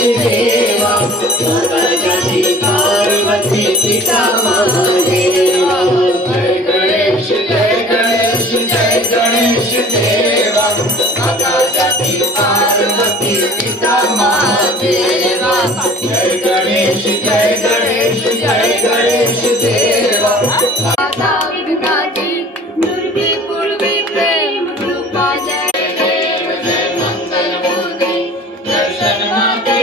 देवा माता जाती पार्वती पिता महादेवा जय गणेश देवा माता जाती पार्वती पिता महादेवा जय गणेश देवा माता विघ्नाची दुर्गी पूर्वी प्रेम कृपा जय देव जय मंगल मूर्ति दर्शन माते